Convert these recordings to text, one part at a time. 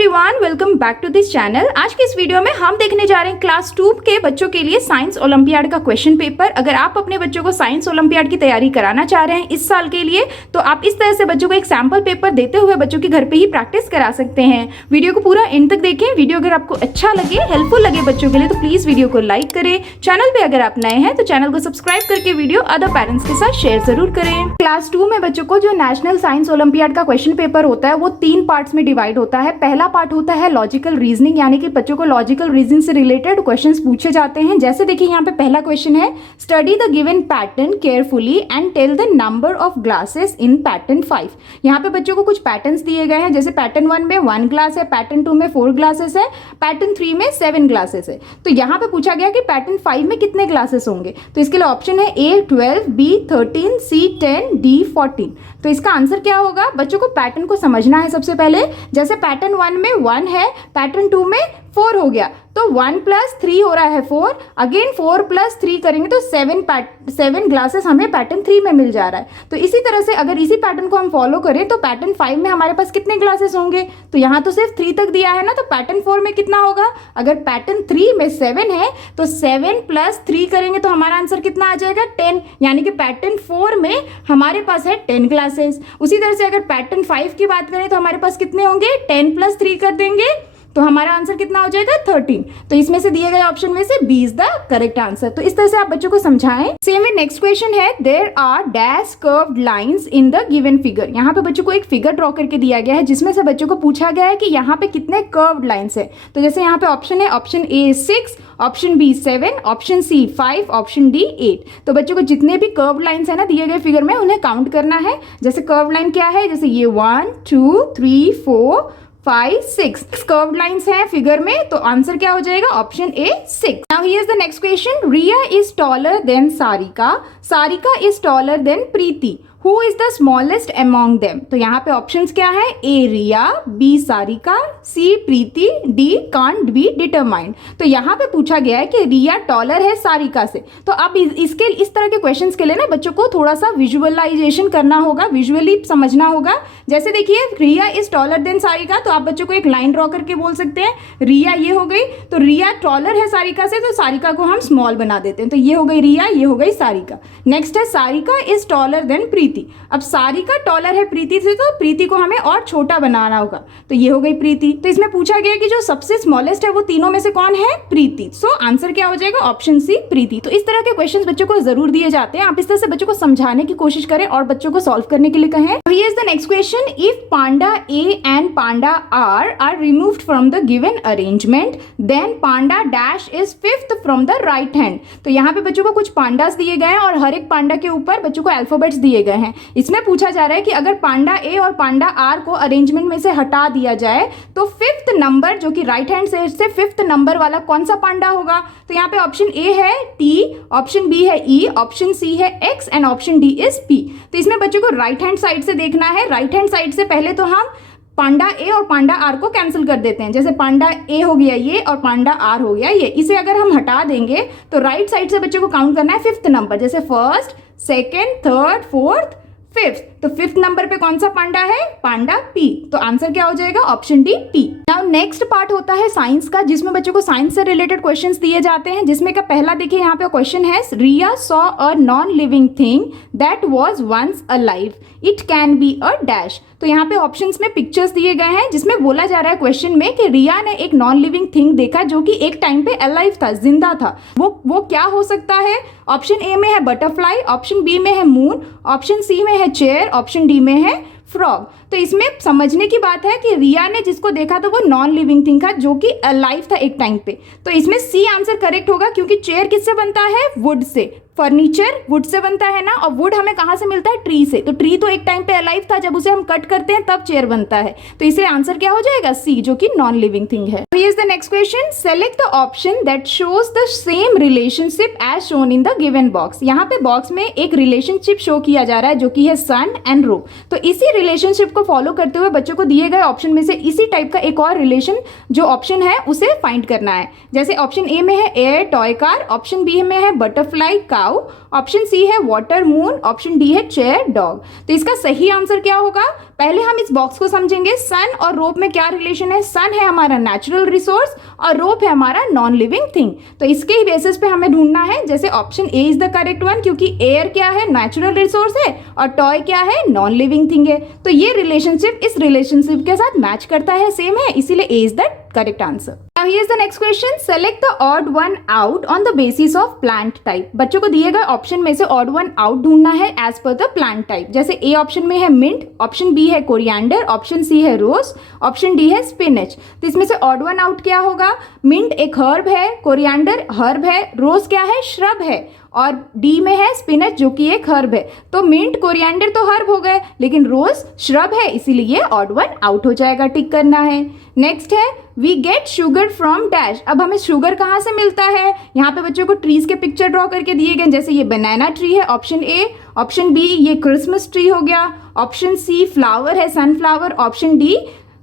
Everyone, welcome back to this channel. आज के इस वीडियो में हम देखने जा रहे हैं क्लास 2 के बच्चों के लिए साइंस ओलंपियाड का क्वेश्चन पेपर। अगर आप अपने बच्चों को साइंस ओलंपियाड की तैयारी कराना चाह रहे हैं इस साल के लिए, तो आप इस तरह से बच्चों को एक सैम्पल पेपर देते हुए बच्चों के घर पे ही प्रैक्टिस करा सकते हैं। वीडियो को पूरा एंड तक देखें। वीडियो अगर आपको अच्छा लगे, हेल्पफुल लगे बच्चों के लिए, तो प्लीज वीडियो को लाइक करें। चैनल पे अगर आप नए हैं तो चैनल को सब्सक्राइब करके वीडियो अदर पेरेंट्स के साथ शेयर जरूर करें। क्लास 2 में बच्चों को जो नेशनल साइंस ओलंपियाड का क्वेश्चन पेपर होता है वो 3 पार्ट्स में डिवाइड होता है। पहला पार्ट होता है लॉजिकल रीजनिंग, यानी कि बच्चों को लॉजिकल रीजनिंग से रिलेटेड क्वेश्चंस पूछे जाते हैं। जैसे देखिए यहाँ पे पहला क्वेश्चन है, study the given pattern carefully and tell the number of glasses in pattern 5। यहाँ पे बच्चों को कुछ पैटर्न्स दिए गए हैं। जैसे पैटर्न 1 में 1 ग्लास है, पैटर्न 2 में 4 ग्लासेस है, पैटर्न 3 में 7 ग्लासेस है। तो यहाँ पे पूछा गया कि पैटर्न 5 में कितने ग्लासेस होंगे। तो इसके लिए ऑप्शन है A 12, B 13, C 10, D 14। तो इसका आंसर क्या होगा? बच्चों को पैटर्न को समझना है सबसे पहले। जैसे पैटर्न 1 में 1 है, पैटर्न 2 में 4 हो गया, तो 1 + 3 हो रहा है 4, अगेन 4 + 3 करेंगे तो 7 ग्लासेस हमें पैटर्न 3 में मिल जा रहा है। तो इसी तरह से अगर इसी पैटर्न को हम फॉलो करें तो पैटर्न 5 में हमारे पास कितने ग्लासेस होंगे? तो यहाँ तो सिर्फ 3 तक दिया है ना, तो पैटर्न 4 में कितना होगा? अगर पैटर्न 3 में 7 है तो 7 + 3 करेंगे तो हमारा आंसर कितना आ जाएगा? 10। यानी कि पैटर्न 4 में हमारे पास है 10 ग्लासेस। उसी तरह से अगर पैटर्न 5 की बात करें तो हमारे पास कितने होंगे? 10 + 3 कर देंगे तो हमारा आंसर कितना हो जाएगा? 13। तो इसमें से दिए गए ऑप्शन में से B is the correct answer. तो इस तरह से आप बच्चों को समझाएं। सेम वे नेक्स्ट क्वेश्चन है, there are dash curved lines in the given figure. यहाँ पे बच्चों को एक फिगर ड्रॉ करके दिया गया है जिसमें से बच्चों को पूछा गया है कि यहाँ पे कितने कर्व्ड लाइंस है। तो जैसे यहाँ पे ऑप्शन है, option A 6, option B 7, option C 5, option D 8। तो बच्चों को जितने भी कर्व्ड लाइंस है ना दिए गए फिगर में उन्हें काउंट करना है। जैसे कर्व्ड लाइन क्या है? जैसे ये 1 2 3 4 5 6 कर्व्ड लाइंस हैं फिगर में, तो आंसर क्या हो जाएगा? Option A 6। Now here is the next question, Riya is taller than Sarika, Sarika is taller than Preeti, who is the smallest among them. तो यहाँ पे ऑप्शंस क्या है? A Riya, B Sarika, C Preeti, D can't be determined. तो यहाँ पे पूछा गया है कि रिया टॉलर है सारिका से। तो अब इसके इस तरह के क्वेश्चंस के लिए ना बच्चों को थोड़ा सा विजुअलाइजेशन करना होगा, विजुअली समझना होगा। जैसे देखिए रिया इज टॉलर देन सारिका, तो आप बच्चों को एक लाइन ड्रॉ करके बोल सकते हैं, रिया ये हो गई, तो रिया टॉलर है सारिका से, तो सारिका को हम स्मॉल बना देते हैं। तो ये हो गई रिया, ये हो गई सारिका। नेक्स्ट है, सारिका इज टॉलर देन प्रीति। अब सारिका टॉलर है प्रीति से, तो प्रीति को हमें और छोटा बनाना होगा। तो ये हो गई प्रीति। तो इसमें पूछा गया कि जो सबसे स्मॉलेस्ट है वो तीनों में से कौन है? प्रीति। सो आंसर क्या हो जाएगा? ऑप्शन सी प्रीति। तो इस तरह के क्वेश्चंस बच्चों को जरूर दिए जाते हैं। आप इस तरह से बच्चों को समझाने की कोशिश करें और बच्चों को सॉल्व करने के लिए कहें। Here is the next question, if panda A and panda are removed from the given arrangement then panda dash is 5th from the right hand. तो यहाँ पे बच्चों को कुछ पांडास दिए गए हैं और हर एक पांडा के ऊपर बच्चों को अल्फाबेट्स दिए गए हैं। इसमें पूछा जा रहा है कि अगर पांडा ए और पांडा आर को अरेंजमेंट में से हटा दिया जाए तो 5th नंबर जो कि राइट हैंड साइड से 5th नंबर वाला कौन सा पांडा होगा? तो यहाँ पे ऑप्शन ए है टी, ऑप्शन बी है ई, ऑप्शन सी है x and option D is P. तो इसमें बच्चों को राइट हैंड साइड से देखना है। राइट हैंड साइड से पहले तो हम पांडा ए और पांडा आर को कैंसिल कर देते हैं। जैसे पांडा ए हो गया ये और पांडा आर हो गया ये। इसे अगर हम हटा देंगे तो राइट साइड से बच्चों को काउंट करना है 5th नंबर, जैसे 1st, 2nd, 3rd, 4th, 5th। तो 5th नंबर पे कौन सा पांडा है? पांडा पी। तो आंसर क्या हो जाएगा? Option D P. Now next part होता है साइंस का, जिसमें बच्चों को साइंस से रिलेटेड क्वेश्चंस दिए जाते हैं। जिसमें का पहला देखिए यहाँ पे क्वेश्चन है, Riya saw a non living thing that was once alive, it can be a dash. तो यहाँ पे ऑप्शंस में पिक्चर्स दिए गए हैं जिसमें बोला जा रहा है क्वेश्चन में कि रिया ने एक नॉन लिविंग थिंग देखा जो कि एक टाइम पे अलाइव था, जिंदा था। वो क्या हो सकता है? ऑप्शन ए में है बटरफ्लाई, ऑप्शन बी में है मून, ऑप्शन सी में है चेयर, ऑप्शन डी में है फ्रॉग। तो इसमें समझने की बात है कि रिया ने जिसको देखा था वो नॉन लिविंग थिंग था जो कि अलाइव था एक टाइम पे। तो इसमें सी आंसर करेक्ट होगा, क्योंकि चेयर किससे बनता है? Would say. Furniture would say बनता है ना, और वुड हमें कहाँ से मिलता है? ट्री से। तो ट्री तो एक टाइम पे अलाइव था, जब उसे हम कट करते हैं तब चेयर बनता है। तो इसे आंसर क्या हो जाएगा? सी, जो कि नॉन लिविंग थिंग है। Here is the next question, select the option that shows the same relationship as shown in the given box. यहाँ पे बॉक्स में एक रिलेशनशिप शो किया जा रहा है जो कि है सन एंड रो। तो इसी रिलेशनशिप को फॉलो करते हुए बच्चों को दिए गए ऑप्शन में से इसी टाइप का एक और रिलेशन जो ऑप्शन है उसे फाइंड करना है। जैसे ऑप्शन ए में है air toy car, option B में है butterfly cow, cow, option C है वाटर मून, ऑप्शन डी है चेयर डॉग। तो इसका सही आंसर क्या होगा? पहले हम इस बॉक्स को समझेंगे। सन और रोप में क्या रिलेशन है? सन है हमारा नेचुरल रिसोर्स और रोप है हमारा नॉन लिविंग थिंग। तो इसके ही बेसिस पे हमें ढूंढना है। जैसे option A is the correct one, क्योंकि एयर क्या है? नेचुरल रिसोर्स है और टॉय क्या है? नॉन लिविंग थिंग है। तो ये रिलेशनशिप इस रिलेशनशिप के साथ मैच करता है, सेम है, इसीलिए A is the correct answer. Now here's the next question. Select the odd one out on the basis of plant type. बच्चों को दिए गए ऑप्शन में से odd one out ढूंढना है as per the plant type. जैसे ए ऑप्शन में है मिंट, ऑप्शन बी है कोरिएंडर, ऑप्शन सी है रोज, ऑप्शन डी है स्पिनच। तो इसमें से odd one out क्या होगा? मिंट एक हर्ब है, कोरिएंडर हर्ब है, रोज क्या है? श्रब है, और डी में है स्पिनच जो कि एक हर्ब है। तो मिंट कोरिएंडर तो हर्ब हो गए, लेकिन रोज श्रब है, इसीलिए ये ऑड वन आउट हो जाएगा, टिक करना है। नेक्स्ट है we get sugar from dash. अब हमें शुगर कहाँ से मिलता है? यहाँ पे बच्चों को ट्रीज के पिक्चर ड्रॉ करके दिए गए, जैसे ये बनाना ट्री है, ऑप्शन ए, ऑप्शन बी ये क्रिसमस ट्री हो गया, ऑप्शन सी फ्लावर है sunflower, option D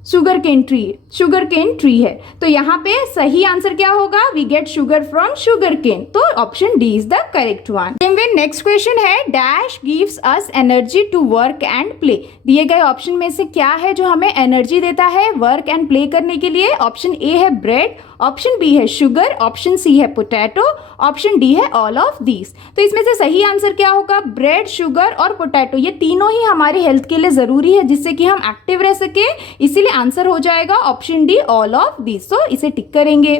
sugar cane tree है। तो यहाँ पे सही आंसर क्या होगा? We get sugar from sugar cane. तो option D is the correct one. Same way next question है dash gives us energy to work and play. दिए गए ऑप्शन में से क्या है जो हमें एनर्जी देता है वर्क एंड प्ले करने के लिए? ऑप्शन ए है ब्रेड, ऑप्शन बी है शुगर, ऑप्शन सी है पोटैटो, ऑप्शन डी है ऑल ऑफ दीज। तो इसमें से सही आंसर क्या होगा? ब्रेड, शुगर और पोटैटो, ये तीनों ही हमारी हेल्थ के लिए जरूरी है जिससे कि हम एक्टिव रह सके, इसीलिए आंसर हो जाएगा option D all of these. तो इसे टिक करेंगे।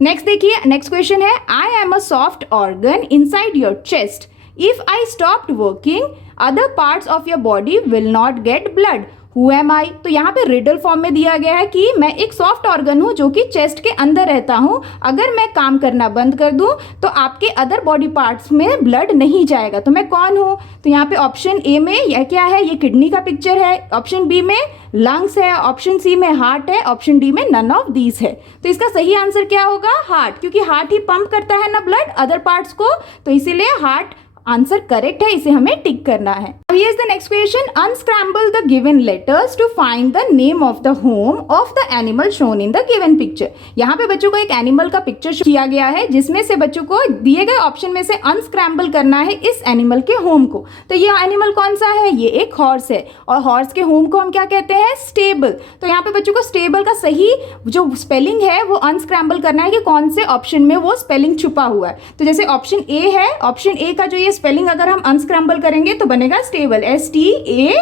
नेक्स्ट देखिए, नेक्स्ट क्वेश्चन है I am a soft organ inside your chest, if I stopped working other parts of your body will not get blood, who am I. तो यहाँ पे riddle form में दिया गया है कि मैं एक सॉफ्ट ऑर्गन हूँ जो कि चेस्ट के अंदर रहता हूँ, अगर मैं काम करना बंद कर दूँ तो आपके अदर बॉडी पार्ट्स में ब्लड नहीं जाएगा। तो मैं कौन हूँ? तो यहाँ पे ऑप्शन ए में यह क्या है? ये किडनी का पिक्चर है, ऑप्शन बी में लंग्स है, ऑप्शन सी में हार्ट है, ऑप्शन डी में नन ऑफ दीज है। तो इसका सही आंसर क्या होगा? हार्ट, क्योंकि हार्ट ही पंप करता है ना ब्लड अदर पार्ट्स को, तो इसीलिए हार्ट आंसर करेक्ट है, इसे हमें टिक करना है। Here's the next question. Unscramble the given letters to find the name of the home of the animal shown in the given picture. यहाँ पे बच्चों को एक एनिमल का पिक्चर किया गया है जिसमें से बच्चों को दिए गए ऑप्शन में से अनस्क्रैम्बल करना है इस एनिमल के होम को। तो ये एनिमल कौन सा है? ये एक हॉर्स है और हॉर्स के होम को हम क्या कहते हैं? स्टेबल। तो यहाँ पे बच्चों को स्टेबल का सही जो स्पेलिंग है वो अनस्क्रैम्बल करना है कि कौन से ऑप्शन में वो स्पेलिंग छुपा हुआ है। तो जैसे ऑप्शन ए है, ऑप्शन ए का जो ये स्पेलिंग अगर हम अनस्क्रैम्बल करेंगे तो बनेगा stable, STABLE,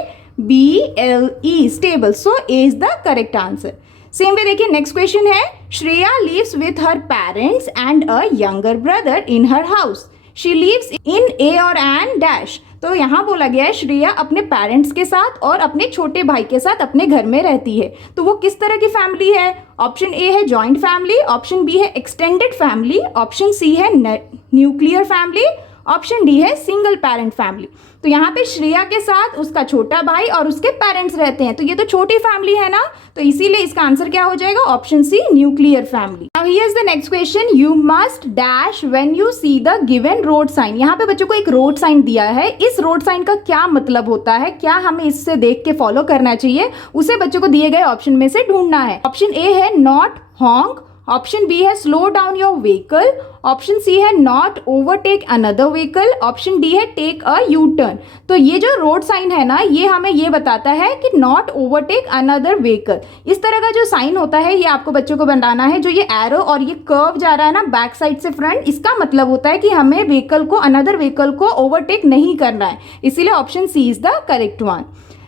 stable. So A is the correct answer. Same way देखिए नेक्स्ट क्वेश्चन है Shreya lives with her parents and a younger brother in her house, she lives in a और एन डैश। तो यहाँ बोला गया है श्रेया अपने पेरेंट्स के साथ और अपने छोटे भाई के साथ अपने घर में रहती है। तो वो किस तरह की फैमिली है? ऑप्शन ए है जॉइंट फैमिली, ऑप्शन बी है एक्सटेंडेड फैमिली, ऑप्शन सी है न्यूक्लियर फैमिली, ऑप्शन डी है सिंगल पेरेंट फैमिली। तो यहाँ पे श्रेया के साथ उसका छोटा भाई और उसके पेरेंट्स रहते हैं, तो ये तो छोटी फैमिली है ना, तो इसीलिए इसका आंसर क्या हो जाएगा? Option C nuclear family. Now here is the next question, you must dash when you see the given road sign. यहाँ पे बच्चों को एक रोड साइन दिया है, इस रोड साइन का क्या मतलब होता है, क्या हमें इससे देख के फॉलो करना चाहिए, उसे बच्चों को दिए गए ऑप्शन में से ढूंढना है। ऑप्शन ए है नॉट हॉन्क, ऑप्शन बी है slow down your vehicle, option C है not overtake another vehicle, option D है टेक अ यू टर्न। तो ये जो रोड साइन है ना, ये हमें ये बताता है कि नॉट ओवरटेक अनदर व्हीकल। इस तरह का जो साइन होता है ये आपको बच्चों को बनाना है। जो ये एरो और ये कर्व जा रहा है ना बैक साइड से फ्रंट, इसका मतलब होता है कि हमें व्हीकल को अनदर व्हीकल को ओवरटेक नहीं करना है, इसीलिए option C is the correct one.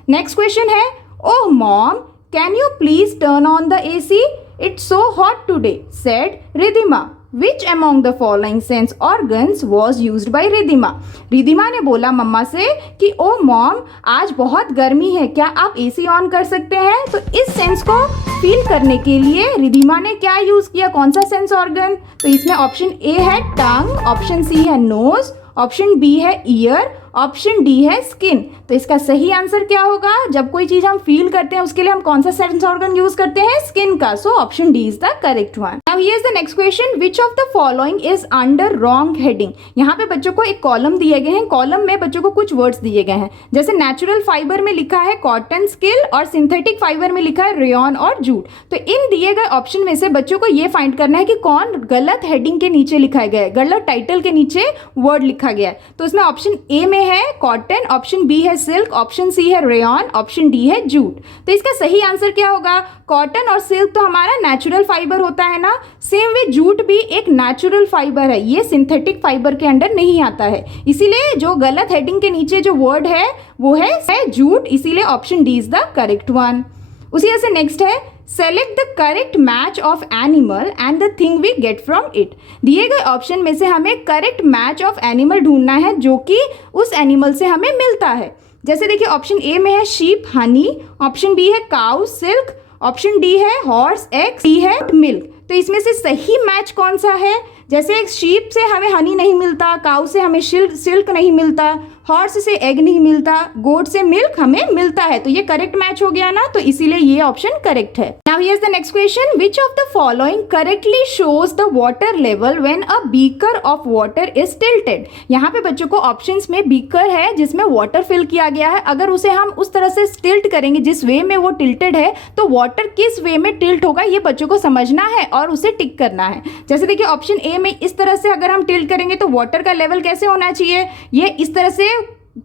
Next question है oh mom can you please turn on the AC, it's so hot today, said Ridhima. Which among the following sense organs was used by Ridhima? Ridhima ने बोला मम्मा से कि ओ mom आज बहुत गर्मी है, क्या आप AC ऑन कर सकते हैं? तो इस सेंस को फील करने के लिए रिधिमा ने क्या यूज किया, कौन सा सेंस ऑर्गन? तो इसमें ऑप्शन ए है टंग, ऑप्शन सी है नोज, ऑप्शन बी है ईयर, ऑप्शन डी है स्किन। तो इसका सही आंसर क्या होगा? जब कोई चीज हम फील करते हैं उसके लिए हम कौन सा सेंस ऑर्गन यूज करते हैं? स्किन का। So option D is the correct one. Now here is the next question, which of the following is under wrong heading. यहाँ पे बच्चों को एक कॉलम दिए गए हैं, कॉलम में बच्चों को कुछ वर्ड्स दिए गए हैं, जैसे नेचुरल फाइबर में लिखा है कॉटन, स्किल, और सिंथेटिक फाइबर में लिखा है रेयॉन और जूट। तो इन दिए गए ऑप्शन में से बच्चों को ये फाइंड करना है कि कौन गलत हेडिंग के नीचे लिखा गया है, गलत टाइटल के नीचे वर्ड लिखा गया है। तो इसमें ऑप्शन ए में है कॉटन, ऑप्शन बी है सिल्क, ऑप्शन सी है रेयॉन, ऑप्शन डी है जूट। तो इसका सही आंसर क्या होगा? कॉटन और सिल्क तो हमारा नेचुरल फाइबर होता है ना, सेम वे जूट भी एक नेचुरल फाइबर है, ये सिंथेटिक फाइबर के अंडर नहीं आता है। इसीलिए जो गलत हेडिंग के नीचे जो वर्ड है वो है जूट, इसीलिए option D is the correct one. उसी तरह से नेक्स्ट है select the correct match of animal and the thing we get from it. दिए गए ऑप्शन में से हमें करेक्ट मैच ऑफ एनिमल ढूंढना है जो कि उस एनिमल से हमें मिलता है। जैसे देखिए ऑप्शन ए में है शीप हनी, ऑप्शन बी है काउ सिल्क, ऑप्शन डी है हॉर्स एग्स, डी है मिल्क। तो इसमें से सही मैच कौन सा है? जैसे एक शीप से हमें हनी नहीं मिलता, काउ से हमें सिल्क नहीं मिलता, हॉर्स से एग नहीं मिलता, गोट से मिल्क हमें मिलता है। तो ये करेक्ट मैच हो गया ना, तो इसीलिए ये ऑप्शन करेक्ट है। Now here is the next question, which of the following correctly shows the water level when a beaker of water is tilted. यहाँ पे बच्चों को ऑप्शंस में बीकर है जिसमें वाटर फिल किया गया है, अगर उसे हम उस तरह से टिल्ट करेंगे जिस वे में वो टिल्टेड है, तो वाटर किस वे में टिल्ट होगा ये बच्चों को समझना है और उसे टिक करना है। जैसे देखिए ऑप्शन ए में इस तरह से अगर हम टिल्ट करेंगे तो वाटर का लेवल कैसे होना चाहिए? ये इस तरह से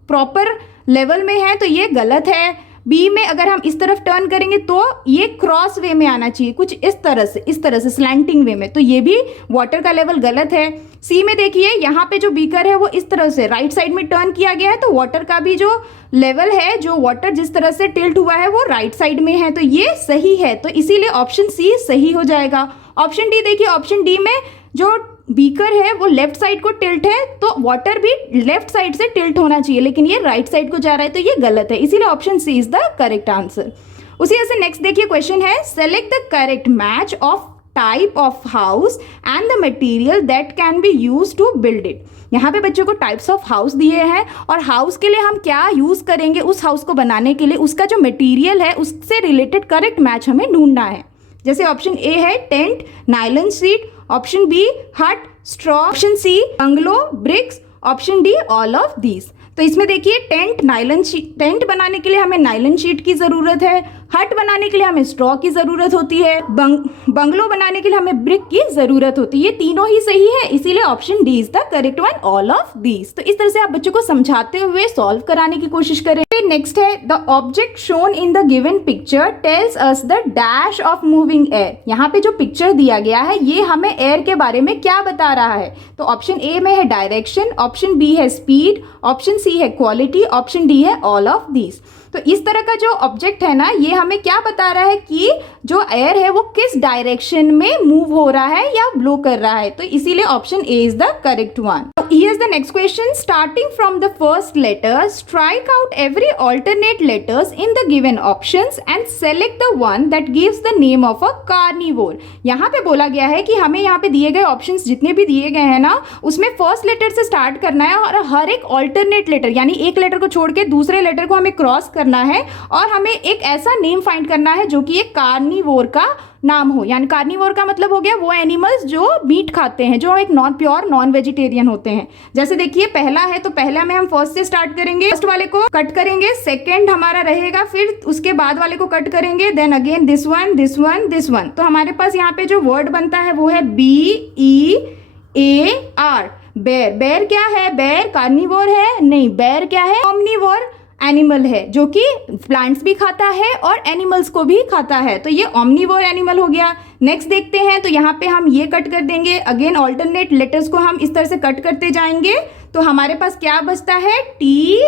प्रॉपर लेवल में है, तो ये गलत है। बी में अगर हम इस तरफ टर्न करेंगे तो ये क्रॉस वे में आना चाहिए, कुछ इस तरह से स्लैंटिंग वे में, तो ये भी वाटर का लेवल गलत है। सी में देखिए यहाँ पे जो बीकर है वो इस तरह से राइट साइड में टर्न किया गया है, तो वाटर का भी जो लेवल है, जो वाटर जिस तरह से टिल्ट हुआ है वो राइट साइड में है, तो ये सही है। तो इसीलिए ऑप्शन सी सही हो जाएगा। ऑप्शन डी देखिए, ऑप्शन डी में जो बीकर है वो लेफ्ट साइड को टिल्ट है, तो वाटर भी लेफ्ट साइड से टिल्ट होना चाहिए, लेकिन ये राइट साइड को जा रहा है, तो ये गलत है, इसीलिए option C is the correct answer. उसी तरह से नेक्स्ट देखिए क्वेश्चन है, select the correct match of type of house and the material that can be use to build it. यहाँ पे बच्चों को टाइप्स ऑफ हाउस दिए हैं और हाउस के लिए हम क्या यूज करेंगे उस हाउस को बनाने के लिए, उसका जो मटेरियल है उससे रिलेटेड करेक्ट मैच हमें ढूंढना है। जैसे ऑप्शन ए है tent, nylon sheet, option B hut, straw, option C bungalow, bricks, option D all of these. तो इसमें देखिए टेंट बनाने के लिए हमें नायलॉन शीट की ज़रूरत है, हट बनाने के लिए हमें स्ट्रॉ की ज़रूरत होती है, बंगलो बनाने के लिए हमें ब्रिक की ज़रूरत होती है। ये तीनों ही सही है, इसीलिए option D is the correct one, all of these. तो इस तरह से आप बच्चों को समझाते हुए सॉल्व कराने की कोशिश करें। नेक्स्ट है the object shown in the given picture tells us the dash of moving air. यहाँ पे जो पिक्चर दिया गया है ये हमें एयर के बारे में क्या बता रहा है? तो ऑप्शन ए में है डायरेक्शन, ऑप्शन बी है स्पीड, ऑप्शन सी है क्वालिटी, ऑप्शन डी है ऑल ऑफ दीज। तो इस तरह का जो ऑब्जेक्ट है ना, ये हमें क्या बता रहा है कि जो एयर है वो किस डायरेक्शन में मूव हो रहा है या ब्लो कर रहा है, तो इसीलिए option A is the correct one. Here is the next question, starting from the first letter strike out every alternate letters in the given options and select the one that gives the name of a carnivore. यहाँ पे बोला गया है कि हमें यहाँ पे दिए गए ऑप्शंस जितने भी दिए गए हैं ना, उसमें फर्स्ट लेटर से स्टार्ट करना है और हर एक ऑल्टरनेट लेटर यानी एक लेटर को छोड़ के दूसरे लेटर को हमें क्रॉस करना है और हमें एक ऐसा नेम फाइंड करना है जो कि एक कार्निवोर का नाम हो। यानी कार्निवोर का मतलब हो गया वो एनिमल्स जो मीट खाते हैं, जो एक प्योर नॉन वेजिटेरियन होते हैं। जैसे देखिए पहला है, तो पहला में हम फर्स्ट से स्टार्ट करेंगे, फर्स्ट वाले को कट करेंगे, सेकंड हमारा रहेगा, फिर उसके बाद वाले को कट करेंगे, then again this one this one this one. तो हमारे पास यहाँ पे जो वर्ड बनता है वो है BEAR, बेर। बेर क्या है? बेर कार्निवोर है? नहीं, बेर क्या है? ओमनिवोर एनिमल है जो कि प्लांट्स भी खाता है और एनिमल्स को भी खाता है, तो ये ओमनिवोर एनिमल हो गया। नेक्स्ट देखते हैं, तो यहाँ पे हम ये कट कर देंगे, अगेन ऑल्टरनेट लेटर्स को हम इस तरह से कट करते जाएंगे, तो हमारे पास क्या बचता है? TIGER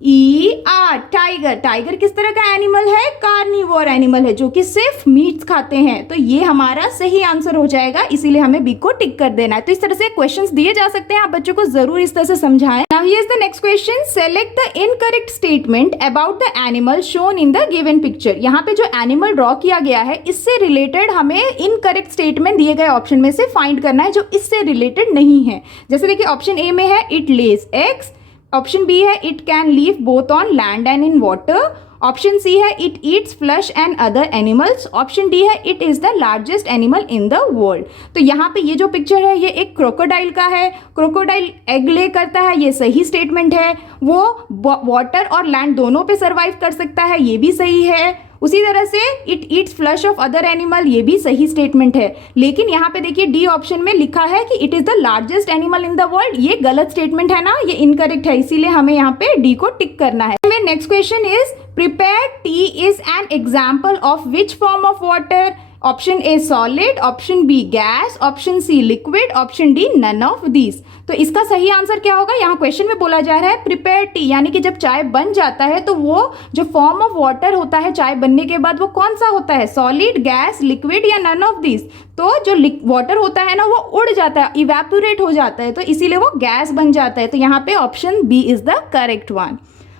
ER tiger. टाइगर किस तरह का एनिमल है? कार्निवोर एनिमल है, जो कि सिर्फ मीट खाते हैं। तो ये हमारा सही आंसर हो जाएगा, इसीलिए हमें बी को टिक कर देना है। तो इस तरह से क्वेश्चंस दिए जा सकते हैं, आप बच्चों को जरूर इस तरह से समझाएं। Now here is the next question, select the incorrect statement about the animal shown in the given picture. यहाँ पे जो एनिमल ड्रॉ किया गया है, इससे रिलेटेड हमें इनकरेक्ट स्टेटमेंट दिए गए ऑप्शन में से फाइंड करना है जो इससे रिलेटेड नहीं है। जैसे देखिए ऑप्शन ए में है it lays eggs, option B है it can live both on land and in water, option C है it eats flesh and other animals, option D है it is the largest animal in the world. तो यहाँ पे ये जो picture है ये एक क्रोकोडाइल का है। क्रोकोडाइल एग ले करता है, ये सही स्टेटमेंट है। वो वाटर और लैंड दोनों पे सर्वाइव कर सकता है, ये भी सही है। उसी तरह से it eats flush of other animal, ये भी सही स्टेटमेंट है। लेकिन यहाँ पे देखिए डी ऑप्शन में लिखा है कि it is the largest animal in the world, ये गलत स्टेटमेंट है ना, ये इनकरेक्ट है, इसीलिए हमें यहाँ पे डी को टिक करना है। Next question is prepared tea is an example of which form of water? Option A solid, option B gas, option C liquid, option D none of these. तो इसका सही आंसर क्या होगा? यहाँ क्वेश्चन में बोला जा रहा है प्रिपेयर टी, यानी कि जब चाय बन जाता है तो वो जो फॉर्म ऑफ वाटर होता है चाय बनने के बाद, वो कौन सा होता है? सॉलिड, गैस, लिक्विड या नन ऑफ दीज? तो जो वाटर होता है ना वो उड़ जाता है, इवेपोरेट हो जाता है, तो इसीलिए वो गैस बन जाता है। तो यहाँ पे option B is the correct one.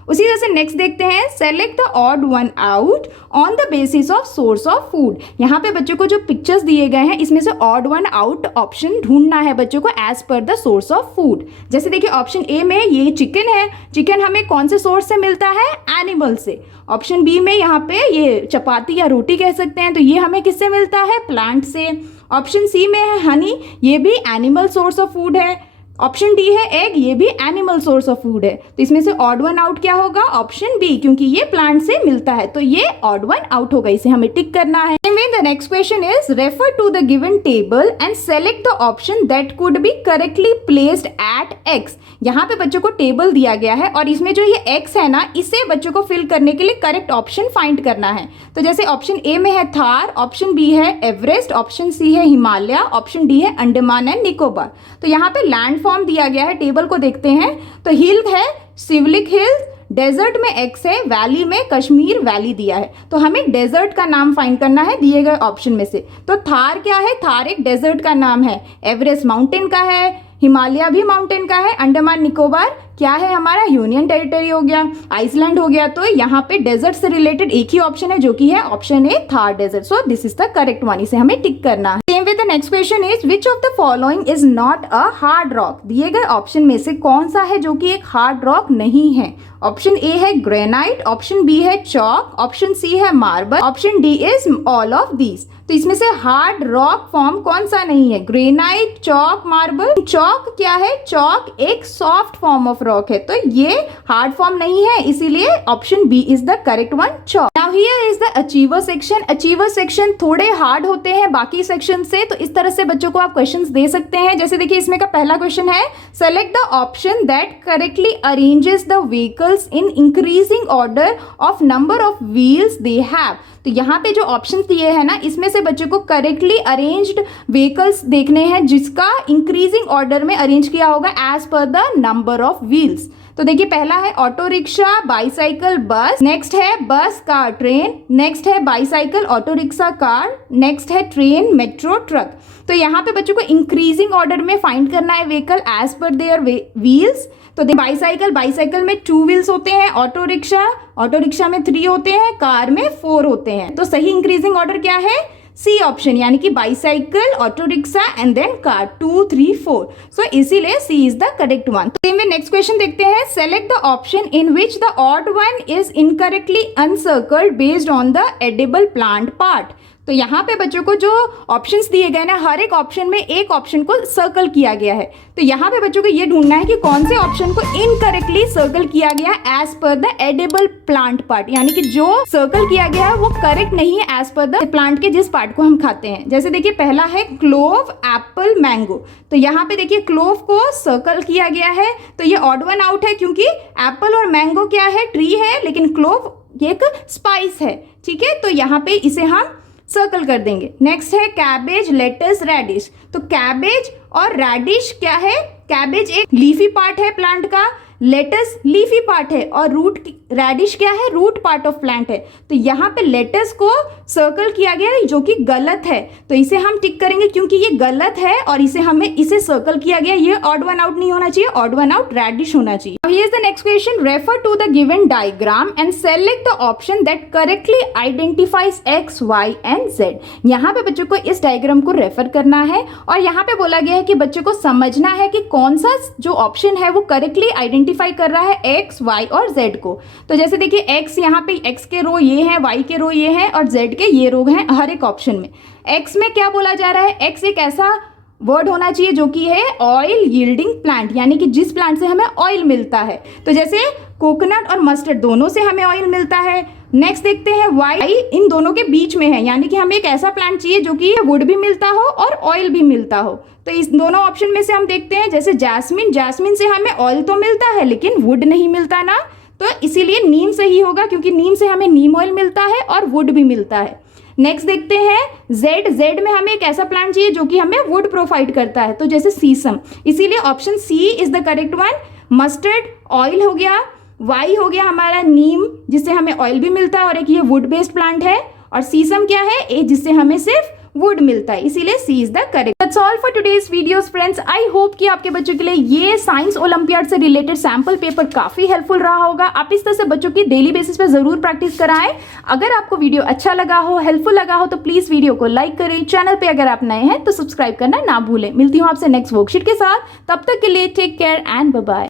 उसी तरह से नेक्स्ट देखते हैं, select the odd one out on the basis of source of food. यहाँ पे बच्चों को जो पिक्चर्स दिए गए हैं इसमें से ऑड वन आउट ऑप्शन ढूंढना है बच्चों को as per the source of food. जैसे देखिए ऑप्शन ए में ये चिकन है, चिकन हमें कौन से सोर्स से मिलता है? एनिमल से। ऑप्शन बी में यहाँ पे ये चपाती या रोटी कह सकते हैं, तो ये हमें किससे मिलता है? प्लांट से। ऑप्शन सी में है हनी, ये भी एनिमल सोर्स ऑफ फूड है। ऑप्शन डी है एग, ये भी एनिमल सोर्स ऑफ फूड है। तो इसमें से ऑड वन आउट क्या होगा? ऑप्शन बी, क्योंकि ये प्लांट से मिलता है, तो ये ऑड वन आउट होगा, इसे हमें टिक करना है। The next question is refer to the given table and select the option that could be correctly placed at X. यहाँ पे बच्चों को टेबल दिया गया है और इसमें जो ये एक्स है ना, इसे बच्चों को फिल करने के लिए करेक्ट ऑप्शन फाइंड करना है। तो जैसे ऑप्शन ए में है थार, ऑप्शन बी है एवरेस्ट, ऑप्शन सी है हिमालय, ऑप्शन डी है अंडमान एंड निकोबार। तो यहाँ पे लैंड फॉर्म दिया गया है, टेबल को देखते हैं। तो हिल है सिवलिक हिल्स, डेजर्ट में एक्स है, वैली में कश्मीर वैली दिया है। तो हमें डेजर्ट का नाम फाइंड करना है दिए गए ऑप्शन में से। तो थार क्या है? थार एक डेजर्ट का नाम है। एवरेस्ट माउंटेन का है, हिमालय भी माउंटेन का है, अंडमान निकोबार क्या है? हमारा यूनियन टेरिटरी हो गया, आइसलैंड हो गया। तो यहाँ पे डेजर्ट से रिलेटेड एक ही ऑप्शन है जो कि है option A Thar desert. So this is the correct one, इसे हमें टिक करना है। Same with the next question is which of the following is not a hard rock? दिए गए ऑप्शन में से कौन सा है जो कि एक हार्ड रॉक नहीं है? ऑप्शन ए है ग्रेनाइट, ऑप्शन बी है चॉक, ऑप्शन सी है marble, option D is all of these. तो इसमें से हार्ड रॉक फॉर्म कौन सा नहीं है? Granite, chalk, marble. चॉक क्या है? चॉक एक सॉफ्ट फॉर्म ऑफ रॉक है, तो ये हार्ड फॉर्म नहीं है, इसीलिए option B is the correct one, chalk. Now here is the achiever section. Achiever section थोड़े हार्ड होते हैं बाकी सेक्शन से, तो इस तरह से बच्चों को आप क्वेश्चंस दे सकते हैं। जैसे देखिए इसमें का पहला क्वेश्चन है, select the option that correctly arranges the vehicles in increasing order of number of wheels they have. तो यहाँ पे जो ऑप्शंस दिए हैं ना, इसमें से बच्चों को करेक्टली अरेंज्ड व्हीकल्स देखने हैं जिसका इंक्रीजिंग ऑर्डर में अरेंज किया होगा as per the number of wheels. तो देखिए पहला है ऑटो रिक्शा, बाईसाइकिल, बस। नेक्स्ट है बस, कार, ट्रेन। नेक्स्ट है bicycle, auto rickshaw, car. Next है ट्रेन, मेट्रो, ट्रक। तो यहाँ पे बच्चों को इंक्रीजिंग ऑर्डर में फाइंड करना है vehicle as per their wheels. तो बाईसाइकिल में 2 व्हील्स होते हैं, ऑटो रिक्शा में 3 होते हैं, कार में 4 होते हैं। तो सही इंक्रीजिंग ऑर्डर क्या है? सी ऑप्शन, यानी कि bicycle, auto rickshaw and then car, 2, 3, 4। So इसीलिए C is the correct one. तो नेक्स्ट क्वेश्चन देखते हैं, select the option in which the odd one is incorrectly uncircled based on the edible plant part. तो यहाँ पे बच्चों को जो ऑप्शंस दिए गए ना, हर एक ऑप्शन में एक ऑप्शन को सर्कल किया गया है। तो यहाँ पे बच्चों को ये ढूंढना है कि कौन से ऑप्शन को इनकरेक्टली सर्कल किया गया as per the edible plant part, यानी कि जो सर्कल किया गया है वो करेक्ट नहीं है एज पर द प्लांट के जिस पार्ट को हम खाते हैं। जैसे देखिए पहला है क्लोव, एप्पल, मैंगो। तो यहाँ पे देखिए क्लोव को सर्कल किया गया है, तो ये ऑड वन आउट है क्योंकि एप्पल और मैंगो क्या है? ट्री है, लेकिन क्लोव ये एक स्पाइस है। ठीक है, तो यहाँ पे इसे हम सर्कल कर देंगे। नेक्स्ट है कैबेज, लेटस, रेडिश। तो कैबेज और रेडिश क्या है? कैबेज एक लीफी पार्ट है प्लांट का, लेटस लीफी पार्ट है और रूट रेडिश क्या है, रूट पार्ट ऑफ प्लांट है। तो यहाँ पे लेटस को सर्कल किया गया है जो कि गलत है, तो इसे हम टिक करेंगे क्योंकि ये गलत है और इसे सर्कल किया गया। ये ऑड वन आउट नहीं होना चाहिए, ऑड वन आउट रेडिश होना चाहिए। Now here is the next question. Refer to the given diagram and select the option that correctly identifies x, y and z. यहाँ पे बच्चों को इस डायग्राम को रेफर करना है और यहाँ पे बोला गया है कि बच्चों को समझना है कि कौन सा जो ऑप्शन है वो करेक्टली आइडेंटिफाई कर रहा है x, y और z को। तो जैसे देखिए x, यहाँ पे x के रो ये हैं, y के रो ये हैं और z के ये रो हैं हर एक ऑप्शन में। x में क्या बोला जा रहा है, x एक ऐसा वर्ड होना चाहिए जो कि है ऑयल यील्डिंग प्लांट, यानी कि जिस प्लांट से हमें ऑयल मिलता है। तो जैसे कोकोनट और मस्टर्ड दोनों से हमें ऑयल मिलता है। नेक्स्ट देखते हैं वाई इन दोनों के बीच में है, यानी कि हमें एक ऐसा प्लांट चाहिए जो कि वुड भी मिलता हो और ऑयल भी मिलता हो। तो इस दोनों ऑप्शन में से हम देखते हैं, जैसे जैस्मिन, जैस्मिन से हमें ऑयल तो मिलता है लेकिन वुड नहीं मिलता ना, तो इसीलिए नीम सही होगा क्योंकि नीम से हमें नीम ऑयल मिलता है और वुड भी मिलता है। नेक्स्ट देखते हैं जेड, जेड में हमें एक ऐसा प्लांट चाहिए जो कि हमें वुड प्रोवाइड करता है, तो जैसे सीसम, इसीलिए option C is the correct one. Mustard oil हो गया, वाई हो गया हमारा नीम जिससे हमें ऑयल भी मिलता है और एक ये वुड बेस्ड प्लांट है, और सीसम क्या है, ए जिससे हमें सिर्फ वुड मिलता है, इसीलिए C is the correct. That's all for today's videos friends. I hope कि आपके बच्चों के लिए ये साइंस ओलंपियाड से रिलेटेड सैंपल पेपर काफी हेल्पफुल रहा होगा। आप इस तरह से बच्चों की डेली बेसिस पे जरूर प्रैक्टिस कराएं। अगर आपको वीडियो अच्छा लगा हो, हेल्पफुल लगा हो तो प्लीज वीडियो को लाइक करें। चैनल पे अगर आप नए हैं तो सब्सक्राइब करना ना भूलें। मिलती हूँ आपसे नेक्स्ट वर्कशीट के साथ, तब तक के लिए take care and bye bye.